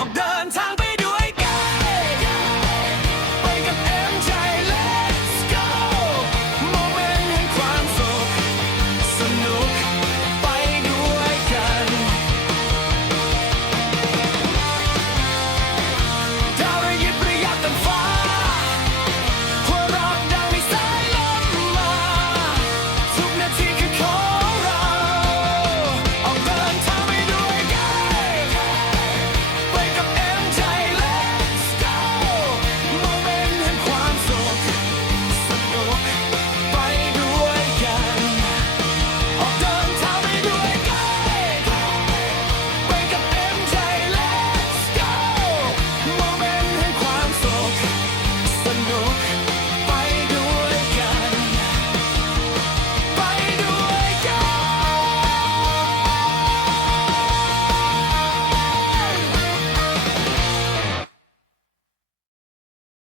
Bogdan.